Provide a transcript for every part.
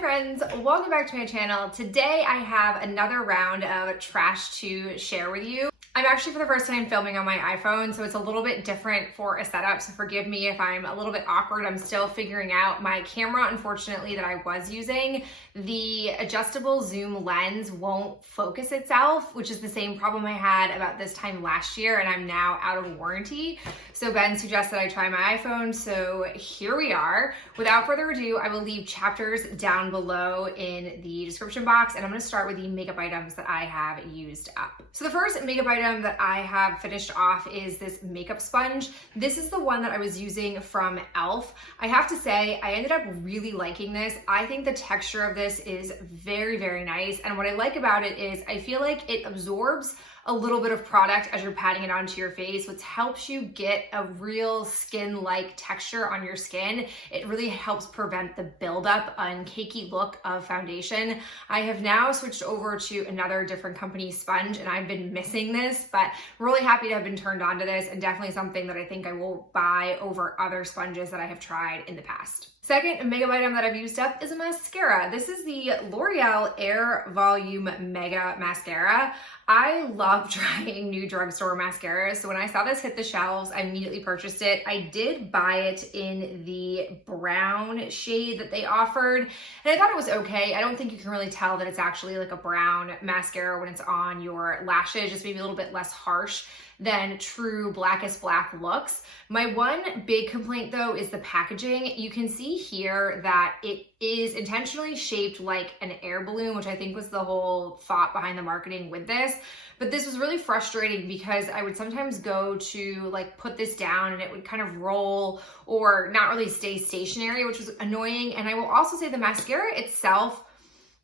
friends, welcome back to my channel. Today I have another round of trash to share with you. I'm actually for the first time filming on my iPhone, so it's a little bit different for a setup, so forgive me if I'm a little bit awkward. I'm still figuring out my camera, unfortunately, that I was using. The adjustable zoom lens won't focus itself, which is the same problem I had about this time last year, and I'm now out of warranty. So Ben suggested I try my iPhone, so here we are. Without further ado, I will leave chapters down below in the description box, and I'm gonna start with the makeup items that I have used up. So the first makeup item that I have finished off is this makeup sponge. This is the one that I was using from e.l.f. I have to say, I ended up really liking this. I think the texture of this is very, very nice. And what I like about it is I feel like it absorbs a little bit of product as you're patting it onto your face, which helps you get a real skin-like texture on your skin. It really helps prevent the buildup and cakey look of foundation. I have now switched over to another different company sponge, and I've been missing this, but really happy to have been turned on to this, and definitely something that I think I will buy over other sponges that I have tried in the past. Second makeup item that I've used up is a mascara. This is the L'Oreal Air Volume Mega Mascara. I love trying new drugstore mascaras, so when I saw this hit the shelves, I immediately purchased it. I did buy it in the brown shade that they offered, and I thought it was okay. I don't think you can really tell that it's actually like a brown mascara when it's on your lashes, just maybe a little bit less harsh than true blackest black looks. My one big complaint though is the packaging. You can see here that it is intentionally shaped like an air balloon, which I think was the whole thought behind the marketing with this. But this was really frustrating because I would sometimes go to like put this down and it would kind of roll or not really stay stationary, which was annoying. And I will also say the mascara itself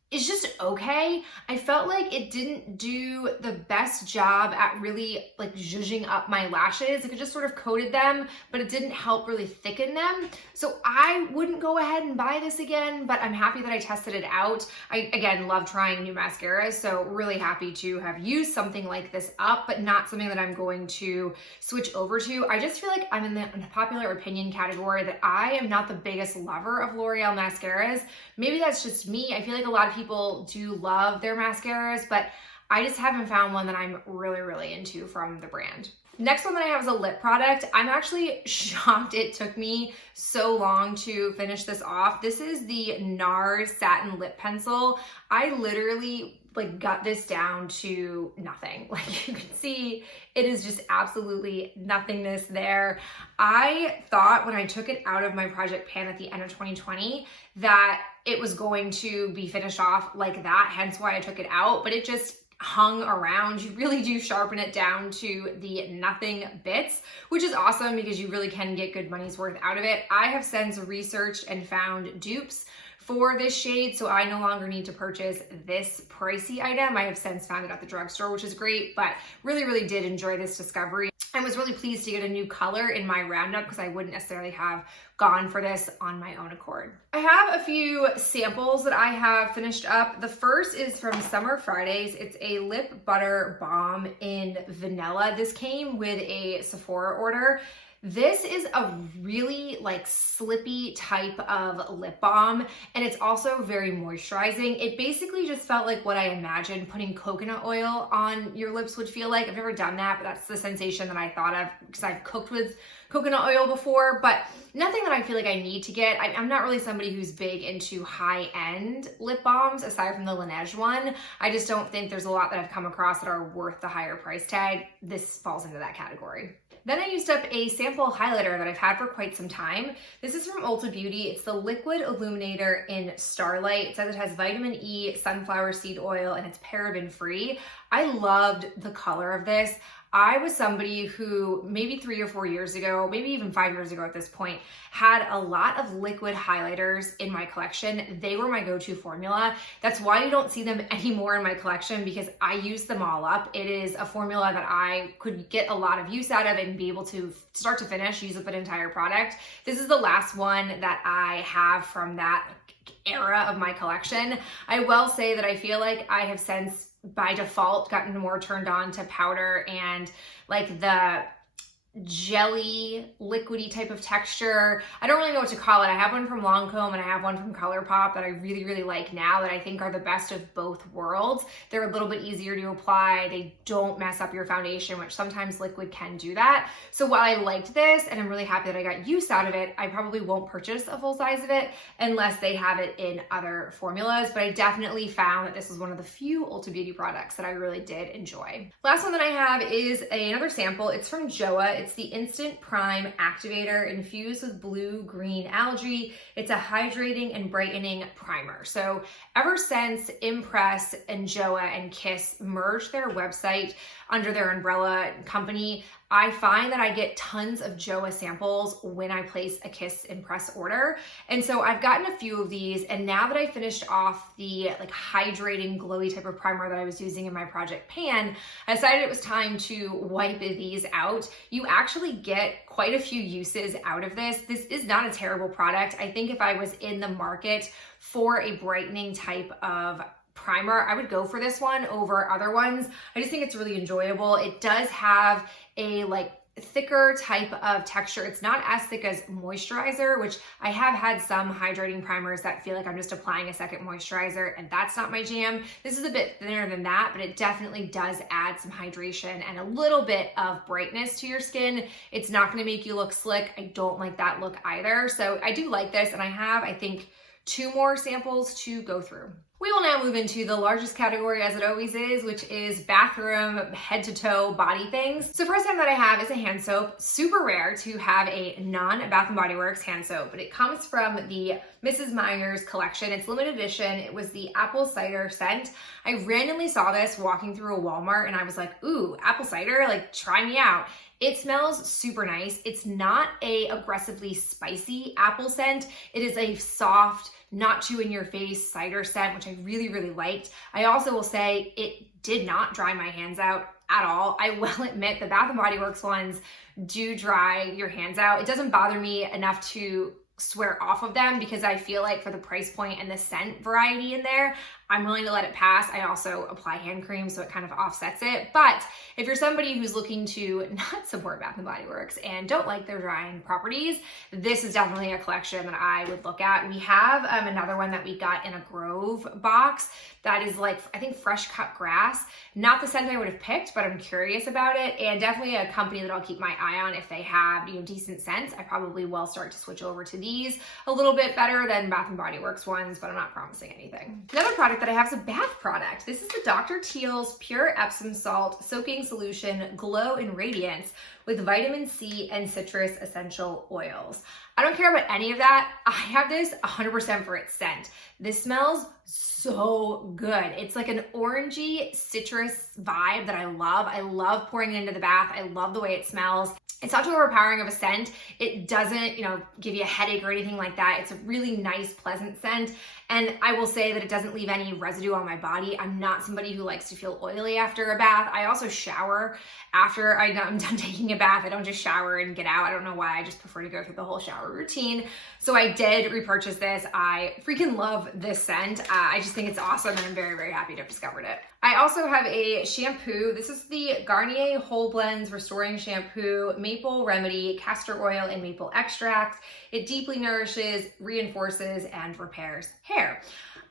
is just okay. I felt like it didn't do the best job at really like zhuzhing up my lashes. It just sort of coated them, but it didn't help really thicken them. So I wouldn't go ahead and buy this again, but I'm happy that I tested it out. I, again, love trying new mascaras, so really happy to have used something like this up, but not something that I'm going to switch over to. I just feel like I'm in the unpopular opinion category that I am not the biggest lover of L'Oreal mascaras. Maybe that's just me. I feel like a lot of people do love their mascaras, but I just haven't found one that I'm really, really into from the brand. Next one that I have is a lip product. I'm actually shocked it took me so long to finish this off. This is the NARS Satin Lip Pencil. I literally like got this down to nothing. Like you can see, it is just absolutely nothingness there. I thought when I took it out of my project pan at the end of 2020 that it was going to be finished off like that, hence why I took it out, but it just hung around. You really do sharpen it down to the nothing bits, which is awesome because you really can get good money's worth out of it. I have since researched and found dupes for this shade, so I no longer need to purchase this pricey item. I have since found it at the drugstore, which is great, but really, really did enjoy this discovery. I was really pleased to get a new color in my roundup because I wouldn't necessarily have gone for this on my own accord. I have a few samples that I have finished up. The first is from Summer Fridays. It's a lip butter balm in vanilla. This came with a Sephora order. This is a really like slippy type of lip balm, and it's also very moisturizing. It basically just felt like what I imagined putting coconut oil on your lips would feel like. I've never done that, but that's the sensation that I thought of because I've cooked with coconut oil before, but nothing that I feel like I need to get. I'm not really somebody who's big into high-end lip balms aside from the Laneige one. I just don't think there's a lot that I've come across that are worth the higher price tag. This falls into that category. Then I used up a sample highlighter that I've had for quite some time. This is from Ulta Beauty. It's the Liquid Illuminator in Starlight. It says it has vitamin E, sunflower seed oil, and it's paraben free. I loved the color of this. I was somebody who maybe 3 or 4 years ago, maybe even 5 years ago at this point, had a lot of liquid highlighters in my collection. They were my go-to formula. That's why you don't see them anymore in my collection because I use them all up. It is a formula that I could get a lot of use out of and be able to start to finish, use up an entire product. This is the last one that I have from that era of my collection. I will say that I feel like I have since by default gotten more turned on to powder and like the jelly, liquidy type of texture. I don't really know what to call it. I have one from Lancome and I have one from ColourPop that I really, really like now that I think are the best of both worlds. They're a little bit easier to apply. They don't mess up your foundation, which sometimes liquid can do that. So while I liked this and I'm really happy that I got use out of it, I probably won't purchase a full size of it unless they have it in other formulas. But I definitely found that this was one of the few Ulta Beauty products that I really did enjoy. Last one that I have is another sample. It's from JOAH. It's the Instant Prime Activator infused with blue-green algae. It's a hydrating and brightening primer. So ever since Impress and JOAH and Kiss merged their website under their umbrella company, I find that I get tons of JOAH samples when I place a Kiss Impress order. And so I've gotten a few of these, and now that I finished off the like hydrating glowy type of primer that I was using in my Project Pan, I decided it was time to wipe these out. You actually get quite a few uses out of this. This is not a terrible product. I think if I was in the market for a brightening type of primer, I would go for this one over other ones. I just think it's really enjoyable. It does have a like thicker type of texture. It's not as thick as moisturizer, which I have had some hydrating primers that feel like I'm just applying a second moisturizer, and that's not my jam. This is a bit thinner than that, but it definitely does add some hydration and a little bit of brightness to your skin. It's not going to make you look slick. I don't like that look either. So I do like this, and I have, I think, 2 more samples to go through. We will now move into the largest category, as it always is, which is bathroom head to toe body things. So first time that I have is a hand soap. Super rare to have a non-Bath & Body Works hand soap, but it comes from the Mrs. Meyer's collection. It's limited edition. It was the apple cider scent. I randomly saw this walking through a Walmart and I was like, ooh, apple cider, like try me out. It smells super nice. It's not a aggressively spicy apple scent. It is a soft, not too in your face cider scent, which I really, really liked. I also will say it did not dry my hands out at all. I will admit the Bath & Body Works ones do dry your hands out. It doesn't bother me enough to swear off of them because I feel like for the price point and the scent variety in there, I'm willing to let it pass. I also apply hand cream, so it kind of offsets it. But if you're somebody who's looking to not support Bath & Body Works and don't like their drying properties, this is definitely a collection that I would look at. We have another one that we got in a Grove box that is like, I think, fresh cut grass. Not the scent I would have picked, but I'm curious about it, and definitely a company that I'll keep my eye on. If they have, decent scents, I probably will start to switch over to these. A little bit better than Bath & Body Works ones, but I'm not promising anything. Another product that I have is a bath product. This is the Dr. Teal's Pure Epsom Salt Soaking Solution Glow and Radiance with vitamin C and citrus essential oils. I don't care about any of that. I have this 100% for its scent. This smells so good. It's like an orangey citrus vibe that I love. I love pouring it into the bath. I love the way it smells. It's not too overpowering of a scent. It doesn't, give you a headache or anything like that. It's a really nice, pleasant scent. And I will say that it doesn't leave any residue on my body. I'm not somebody who likes to feel oily after a bath. I also shower after I'm done taking a bath. I don't just shower and get out. I don't know why. I just prefer to go through the whole shower routine. So I did repurchase this. I freaking love this scent. I just think it's awesome, and I'm very, very happy to have discovered it. I also have a shampoo. This is the Garnier Whole Blends Restoring Shampoo, Maple Remedy, Castor Oil, and Maple Extract. It deeply nourishes, reinforces, and repairs hair.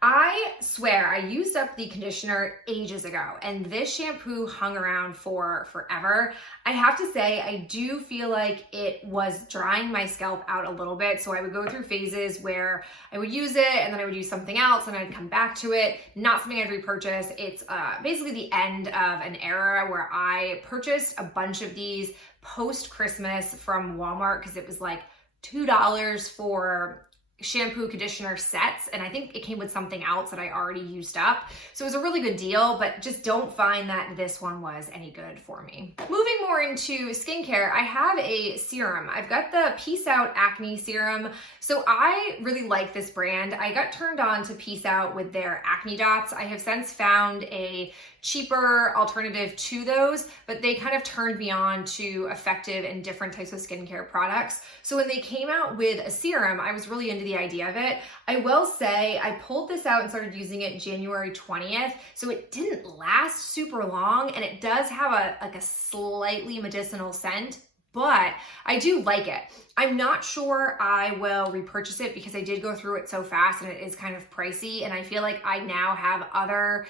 I swear I used up the conditioner ages ago, and this shampoo hung around for forever. I have to say, I do feel like it was drying my scalp out a little bit. So I would go through phases where I would use it and then I would use something else and I'd come back to it. Not something I'd repurchase. It's basically the end of an era where I purchased a bunch of these post-Christmas from Walmart because it was like $2 for shampoo conditioner sets, and I think it came with something else that I already used up. So it was a really good deal, but just don't find that this one was any good for me. Moving more into skincare, I have a serum. I've got the Peace Out Acne Serum. So I really like this brand. I got turned on to Peace Out with their acne dots. I have since found a cheaper alternative to those, but they kind of turned me on to effective and different types of skincare products. So when they came out with a serum, I was really into the idea of it. I will say I pulled this out and started using it January 20th, so it didn't last super long, and it does have a slightly medicinal scent, but I do like it. I'm not sure I will repurchase it because I did go through it so fast and it is kind of pricey, and I feel like I now have other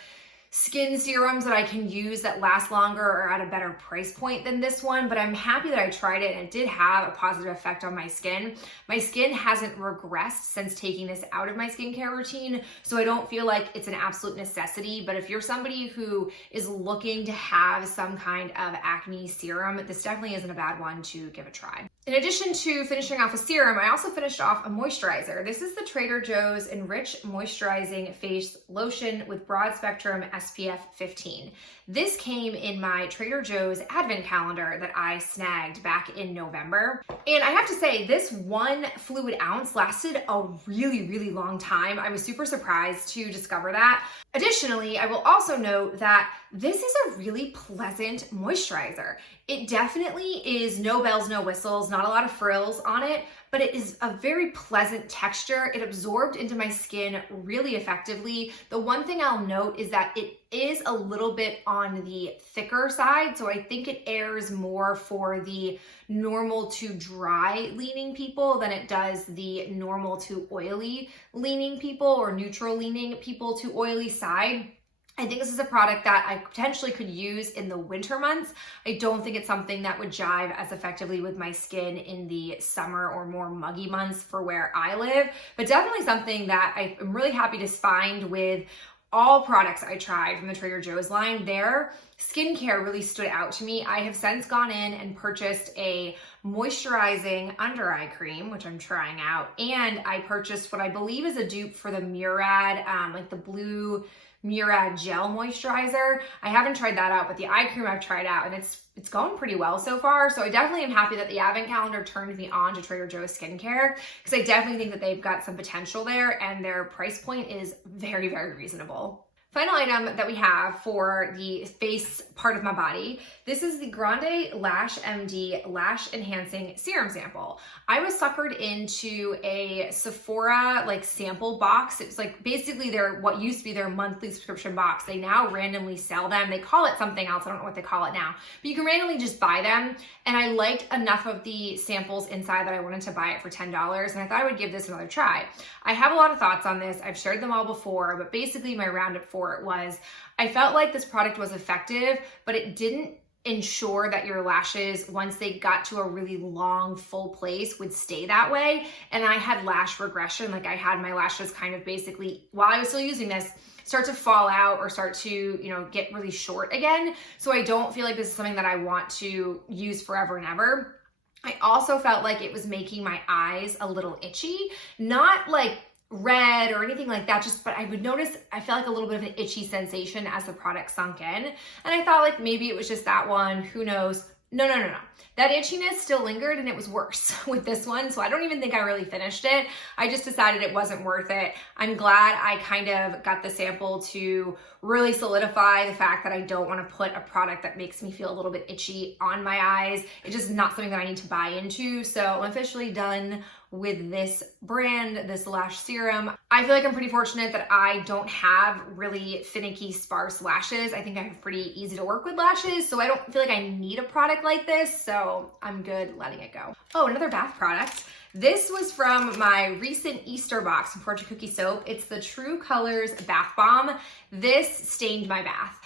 skin serums that I can use that last longer or at a better price point than this one, but I'm happy that I tried it and it did have a positive effect on my skin. My skin hasn't regressed since taking this out of my skincare routine, so I don't feel like it's an absolute necessity, but if you're somebody who is looking to have some kind of acne serum, this definitely isn't a bad one to give a try. In addition to finishing off a serum, I also finished off a moisturizer. This is the Trader Joe's Enrich Moisturizing Face Lotion with Broad Spectrum SPF 15. This came in my Trader Joe's advent calendar that I snagged back in November. And I have to say, this 1 fluid ounce lasted a really, really long time. I was super surprised to discover that. Additionally, I will also note that this is a really pleasant moisturizer. It definitely is no bells, no whistles, not a lot of frills on it, but it is a very pleasant texture. It absorbed into my skin really effectively. The one thing I'll note is that it is a little bit on the thicker side, so I think it airs more for the normal to dry leaning people than it does the normal to oily leaning people or neutral leaning people to oily side. I think this is a product that I potentially could use in the winter months. I don't think it's something that would jive as effectively with my skin in the summer or more muggy months for where I live, but definitely something that I'm really happy to find with all products I tried from the Trader Joe's line. Their skincare really stood out to me. I have since gone in and purchased a moisturizing under eye cream, which I'm trying out, and I purchased what I believe is a dupe for the Murad, like the blue Murad gel moisturizer. I haven't tried that out, but the eye cream I've tried out, and it's going pretty well so far. So I definitely am happy that the advent calendar turned me on to Trader Joe's skincare, because I definitely think that they've got some potential there, and their price point is very, very reasonable. Final item that we have for the face part of my body, this is the Grande Lash MD Lash Enhancing Serum Sample. I was suckered into a Sephora like sample box. It's like basically what used to be their monthly subscription box. They now randomly sell them. They call it something else. I don't know what they call it now, but you can randomly just buy them. And I liked enough of the samples inside that I wanted to buy it for $10, and I thought I would give this another try. I have a lot of thoughts on this. I've shared them all before, but basically my roundup for it was I felt like this product was effective, but it didn't ensure that your lashes, once they got to a really long, full place, would stay that way. And I had lash regression. Like I had my lashes kind of basically, while I was still using this, start to fall out or start to, get really short again. So I don't feel like this is something that I want to use forever and ever. I also felt like it was making my eyes a little itchy, not like red or anything like that, but I would notice I felt like a little bit of an itchy sensation as the product sunk in. And I thought like maybe it was just that one, who knows? No. That itchiness still lingered and it was worse with this one. So I don't even think I really finished it. I just decided it wasn't worth it. I'm glad I kind of got the sample to really solidify the fact that I don't want to put a product that makes me feel a little bit itchy on my eyes. It's just not something that I need to buy into. So I'm officially done with this brand, this lash serum. I feel like I'm pretty fortunate that I don't have really finicky, sparse lashes. I think I have pretty easy to work with lashes, so I don't feel like I need a product like this, so I'm good letting it go. Oh, another bath product. This was from my recent Easter box from Fortune Cookie Soap. It's the True Colors Bath Bomb. This stained my bath.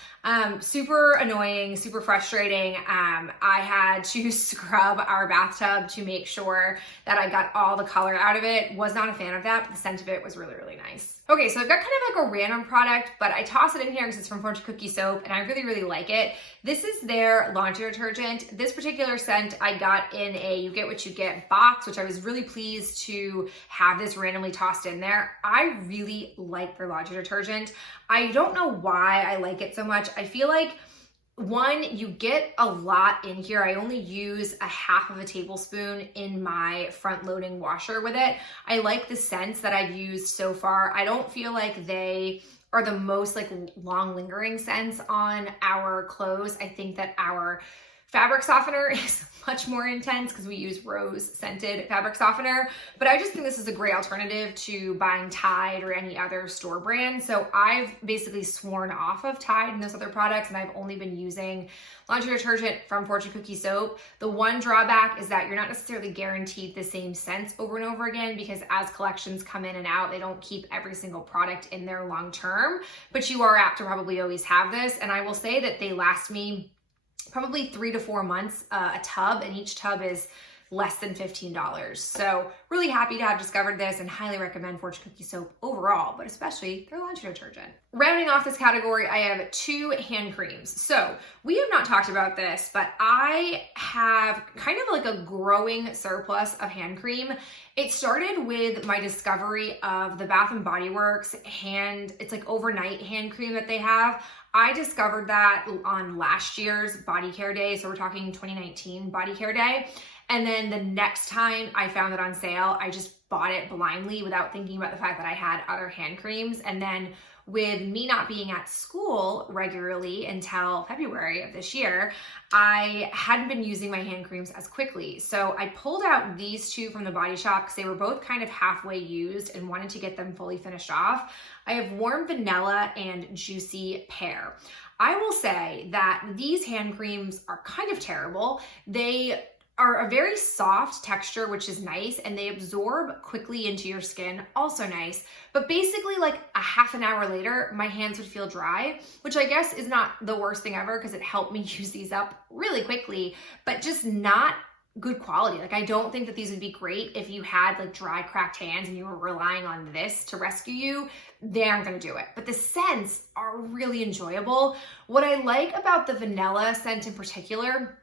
Super annoying, super frustrating. I had to scrub our bathtub to make sure that I got all the color out of it. Was not a fan of that, but the scent of it was really, really nice. Okay, so I've got kind of like a random product, but I toss it in here because it's from Fortune Cookie Soap and I really, really like it. This is their laundry detergent. This particular scent I got in a you get what you get box, which I was really pleased to have this randomly tossed in there. I really like their laundry detergent. I don't know why I like it so much. I feel like one, you get a lot in here. I only use a half of a tablespoon in my front loading washer with it. I like the scents that I've used so far. I don't feel like they are the most like long lingering scents on our clothes. I think that our Fabric softener is much more intense because we use rose scented fabric softener, but I just think this is a great alternative to buying Tide or any other store brand. So I've basically sworn off of Tide and those other products, and I've only been using laundry detergent from Fortune Cookie Soap. The one drawback is that you're not necessarily guaranteed the same scents over and over again, because as collections come in and out, they don't keep every single product in there long term, but you are apt to probably always have this. And I will say that they last me probably 3 to 4 months a tub, and each tub is less than $15. So really happy to have discovered this and highly recommend Fortune Cookie Soap overall, but especially their laundry detergent. Rounding off this category, I have 2 hand creams. So we have not talked about this, but I have kind of like a growing surplus of hand cream. It started with my discovery of the Bath & Body Works it's like overnight hand cream that they have. I discovered that on last year's body care day. So we're talking 2019 body care day. And then the next time I found it on sale, I just bought it blindly without thinking about the fact that I had other hand creams. And then with me not being at school regularly until February of this year, I hadn't been using my hand creams as quickly. So I pulled out these 2 from the Body Shop because they were both kind of halfway used and wanted to get them fully finished off. I have Warm Vanilla and Juicy Pear. I will say that these hand creams are kind of terrible. They are a very soft texture, which is nice, and they absorb quickly into your skin, also nice. But basically like a half an hour later, my hands would feel dry, which I guess is not the worst thing ever because it helped me use these up really quickly, but just not good quality. Like I don't think that these would be great if you had like dry, cracked hands and you were relying on this to rescue you. They aren't gonna do it. But the scents are really enjoyable. What I like about the vanilla scent in particular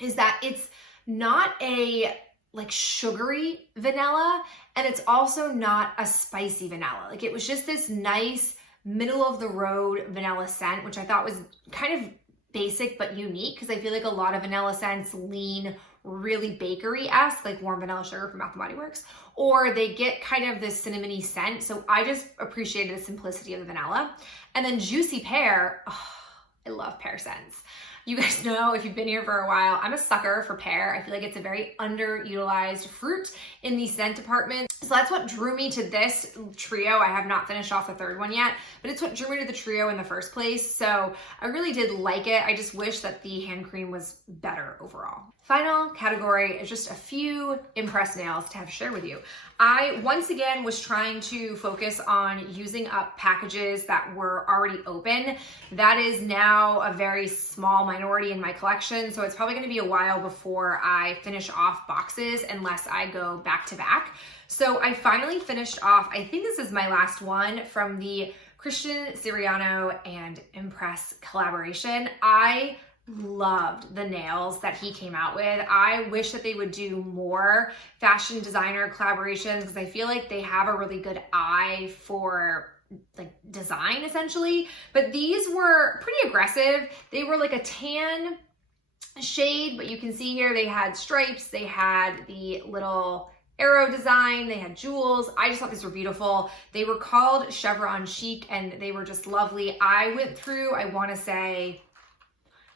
is that it's not a like sugary vanilla, and it's also not a spicy vanilla. Like it was just this nice middle of the road vanilla scent, which I thought was kind of basic but unique, because I feel like a lot of vanilla scents lean really bakery-esque, like Warm Vanilla Sugar from Bath & Body Works, or they get kind of this cinnamony scent. So I just appreciated the simplicity of the vanilla. And then Juicy Pear, oh, I love pear scents. You guys know, if you've been here for a while, I'm a sucker for pear. I feel like it's a very underutilized fruit in the scent department. So that's what drew me to this trio. I have not finished off the 3rd one yet, but it's what drew me to the trio in the first place. So I really did like it. I just wish that the hand cream was better overall. Final category is just a few impressed nails to have to share with you. I, once again, was trying to focus on using up packages that were already open. That is now a very small minority in my collection, so it's probably gonna be a while before I finish off boxes unless I go back to back. So I finally finished off, I think this is my last one, from the Christian Siriano and Impress collaboration. I loved the nails that he came out with. I wish that they would do more fashion designer collaborations because I feel like they have a really good eye for like design essentially, but these were pretty aggressive. They were like a tan shade, but you can see here they had stripes, they had the little arrow design, they had jewels. I just thought these were beautiful. They were called Chevron Chic and they were just lovely. I went through, I want to say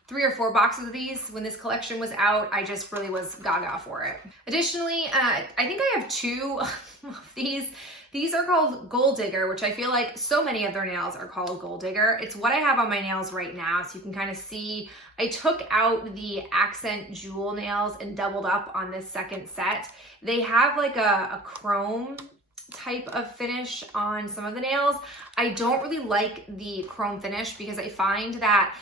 3 or 4 boxes of these when this collection was out. I just really was gaga for it. Additionally, I think I have 2 of these. These are called Gold Digger, which I feel like so many of their nails are called Gold Digger. It's what I have on my nails right now, so you can kind of see. I took out the accent jewel nails and doubled up on this second set. They have like a chrome type of finish on some of the nails. I don't really like the chrome finish because I find that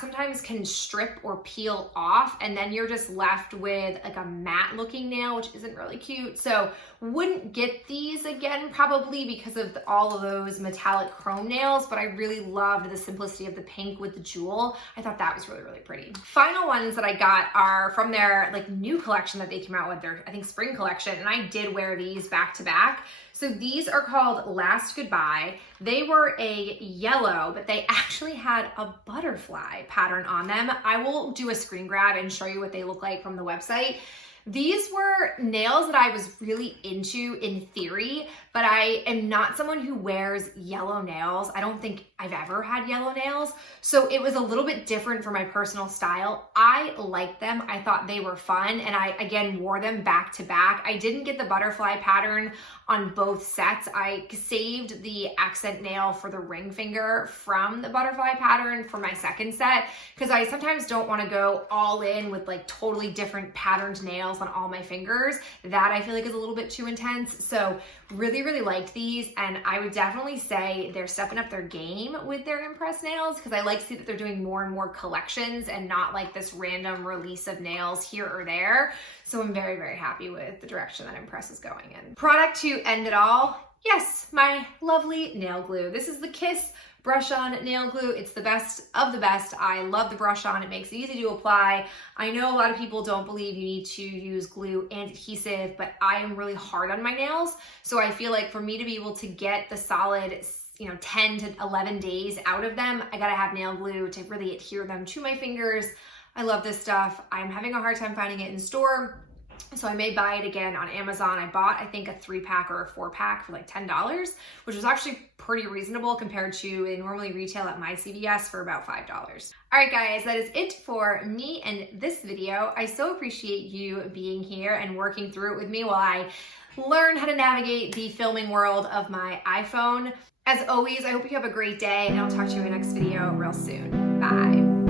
sometimes can strip or peel off and then you're just left with like a matte looking nail, which isn't really cute. So wouldn't get these again probably because of all of those metallic chrome nails, but I really loved the simplicity of the pink with the jewel. I thought that was really, really pretty. Final ones that I got are from their like new collection that they came out with, their I think spring collection, and I did wear these back to back. So these are called Last Goodbye. They were a yellow, but they actually had a butterfly pattern on them. I will do a screen grab and show you what they look like from the website. These were nails that I was really into in theory, but I am not someone who wears yellow nails. I don't think I've ever had yellow nails. So it was a little bit different for my personal style. I liked them. I thought they were fun. And I, again, wore them back to back. I didn't get the butterfly pattern on both sets. I saved the accent nail for the ring finger from the butterfly pattern for my second set, because I sometimes don't want to go all in with like totally different patterned nails on all my fingers. That I feel like is a little bit too intense. So really, really liked these. And I would definitely say they're stepping up their game with their Impress nails, because I like to see that they're doing more and more collections and not like this random release of nails here or there. So I'm very, very happy with the direction that Impress is going in. Product to end it all. Yes, my lovely nail glue. This is the Kiss brush on nail glue. It's the best of the best. I love the brush on. It makes it easy to apply. I know a lot of people don't believe you need to use glue and adhesive, but I am really hard on my nails. So I feel like for me to be able to get the solid 10 to 11 days out of them, I gotta have nail glue to really adhere them to my fingers. I love this stuff. I'm having a hard time finding it in store, so I may buy it again on Amazon. I bought, I think, a 3-pack or a 4-pack for like $10, which was actually pretty reasonable compared to they normally retail at my CVS for about $5. All right, guys, that is it for me and this video. I so appreciate you being here and working through it with me while I learn how to navigate the filming world of my iPhone. As always, I hope you have a great day, and I'll talk to you in the next video real soon. Bye.